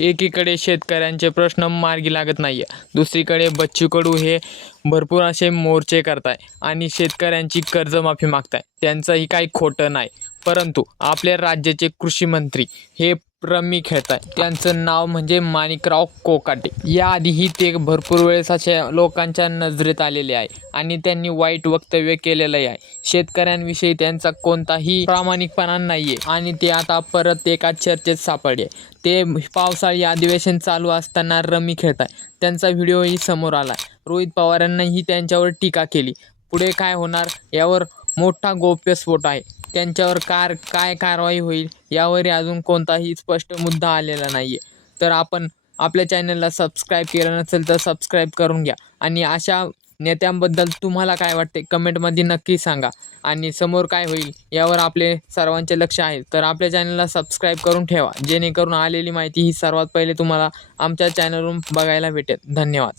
एकीकडे शेतकऱ्यांचे प्रश्न मार्गी लागत नाही आहे, दुसरीकडे बच्चू कडू हे भरपूर असे मोर्चे करताय आणि शेतकऱ्यांची कर्जमाफी मागताय. त्यांचंही काही खोटं नाही, परंतु आपल्या राज्याचे कृषी मंत्री हे रम्मी खेळताय. त्यांचं नाव म्हणजे माणिकराव कोकाटे. याआधीही ते भरपूर वेळेस अशा लोकांच्या नजरेत आलेले आहे आणि त्यांनी वाईट वक्तव्य केलेलं आहे. शेतकऱ्यांविषयी त्यांचा कोणताही प्रामाणिकपणा नाही आहे आणि ते आता परत एका चर्चेत सापडले. ते पावसाळी अधिवेशन चालू असताना रम्मी खेळताय. त्यांचा व्हिडिओही समोर आला. रोहित पवारांनीही त्यांच्यावर टीका केली. पुढे काय होणार यावर मोठा गौप्यस्फोट आहे. त्यांच्यावर काय कारवाई होईल यावर अजून कोणताही स्पष्ट मुद्दा आलेला नाही आहे. तर आपण आपल्या चॅनलला सबस्क्राईब केलं नसेल तर सबस्क्राईब करून घ्या आणि अशा नेत्यांबद्दल तुम्हाला काय वाटते कमेंटमध्ये नक्की सांगा. आणि समोर काय होईल यावर आपले सर्वांचे लक्ष आहे. तर आपल्या चॅनलला सबस्क्राईब करून ठेवा, जेणेकरून आलेली माहिती ही सर्वात पहिले तुम्हाला आमच्या चॅनलवरून बघायला भेटेल. धन्यवाद.